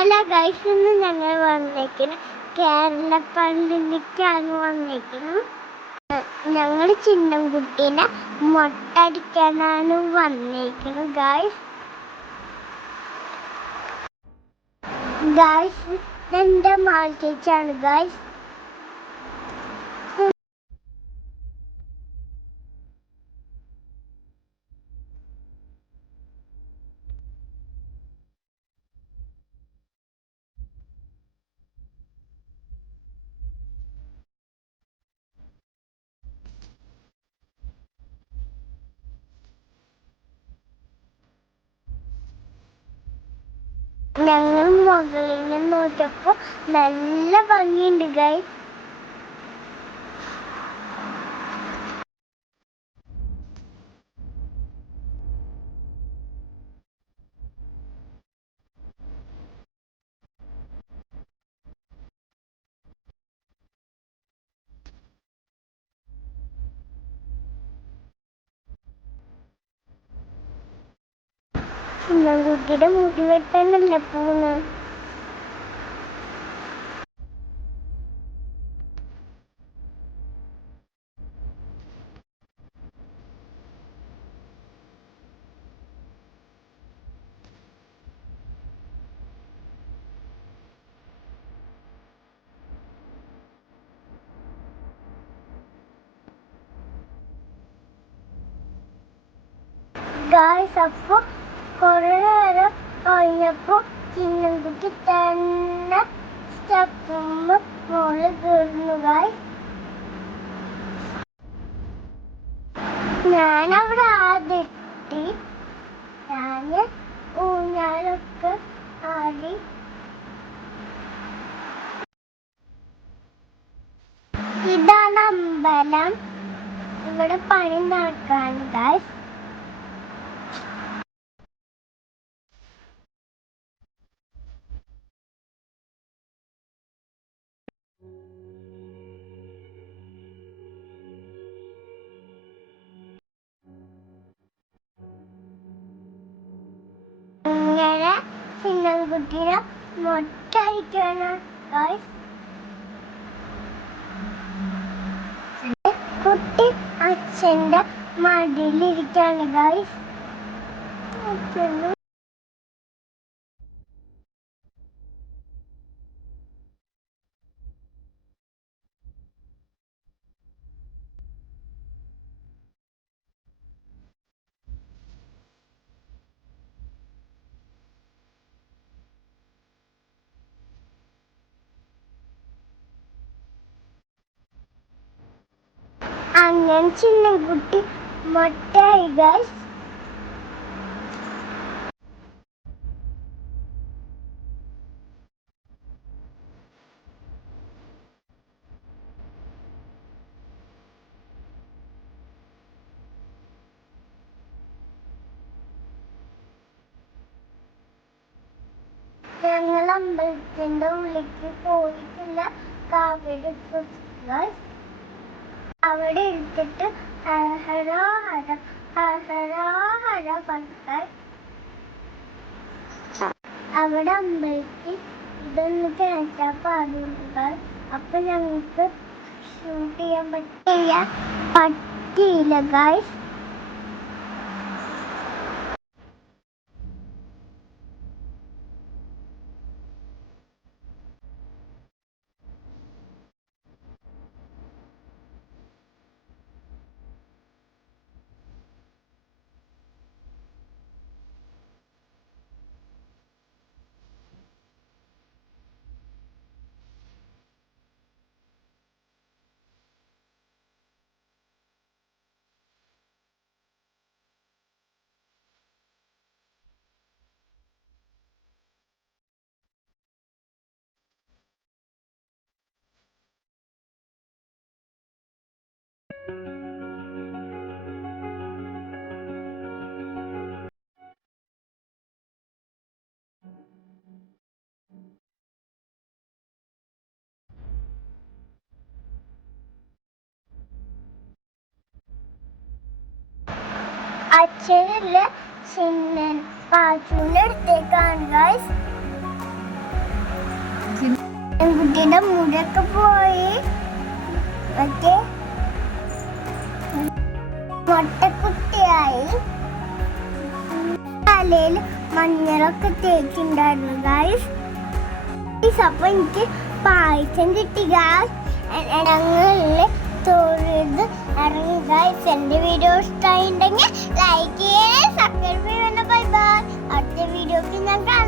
Hello guys ഇന്ന് ഞങ്ങൾ വന്നേക്കുന്നു കേരള പള്ളിക്കാണ് വന്നേക്കണം. ഞങ്ങൾ ചിന്നംകുട്ടീനെ മൊട്ടടിക്കാനാണ് വന്നേക്കുന്നത് ഗൈസ് ഗൈസ് എന്റെ മാൾട്ടേച്ചാണ് ഗൈസ് ഞങ്ങൾ മുകളിൽ നിന്ന് നോക്കിയപ്പോൾ നല്ല ഭംഗിയുണ്ട് ഗൈസ് ചിന്നംകുട്ടിയുടെ മുടി വെട്ടാനല്ല പോകുന്നത്? ഗായ്സ് അപ്പൊ കുറെ നേരം കഴിഞ്ഞപ്പോ ചിന്നംകുട്ടി തന്നെ സ്റ്റെപ്പുമ്പോ മോൾ കയറുന്നു ഗായ്സ് ഞാനവിടെ ആദ്യത്തി ഞാൻ ഊഞ്ഞാലൊക്കെ ആടി. ഇതാണ് അമ്പലം. ഇവിടെ പണി നടക്കാൻ ഗായ്സ് ചിന്നൻകുട്ടീനെ മൊട്ടടിക്കാണ് ഗായ്സ് കുട്ടി അച്ഛന്റെ മടിയിലിരിക്കാണ് ഗായ്സ് അങ്ങനെ ചിന്നൻകുട്ടി മൊട്ടയായി ഗൈസ് ഞങ്ങൾ അമ്പലത്തിന്റെ ഉള്ളിലേക്ക് പോയിട്ടില്ല. കാവടി ഗായ്സ് അവിടെ എടുത്തിട്ട് ഹരോ ഹര ഹരോ ഹര പണ്ടാൽ അവിടെ അമ്പലത്തിൽ ഇതൊന്ന് കേട്ടാ പാടുക അപ്പൊ ഞങ്ങൾക്ക് ഷൂട്ട് ചെയ്യാൻ പറ്റില്ല. പറ്റിയില്ല ഗായ്സ് അച്ഛനില്ല ചിന്നൻ പാച്ചുവിന്റെ അടുത്തേക്കാണ് ഗൈസ് കുട്ടിയുടെ മുടിയൊക്കെ പോയി. മറ്റേ മുട്ടക്കുട്ടിയായി. തലയിൽ മഞ്ഞളൊക്കെ തേച്ചിണ്ടായിരുന്നു ഗായ്സ് അപ്പൊ എനിക്ക് പായസം കിട്ടി ഗായ്സ് ഇടങ്ങളിൽ തൊഴുത് ഇറങ്ങി എന്റെ വീഡിയോ ഇഷ്ടമായിട്ടുണ്ടെങ്കിൽ ലൈക്ക് ചെയ്യണേ സബ്സ്ക്രൈബ് ചെയ്യണം ബൈ ബൈ അടുത്ത വീഡിയോക്ക് ഞാൻ കാണാം.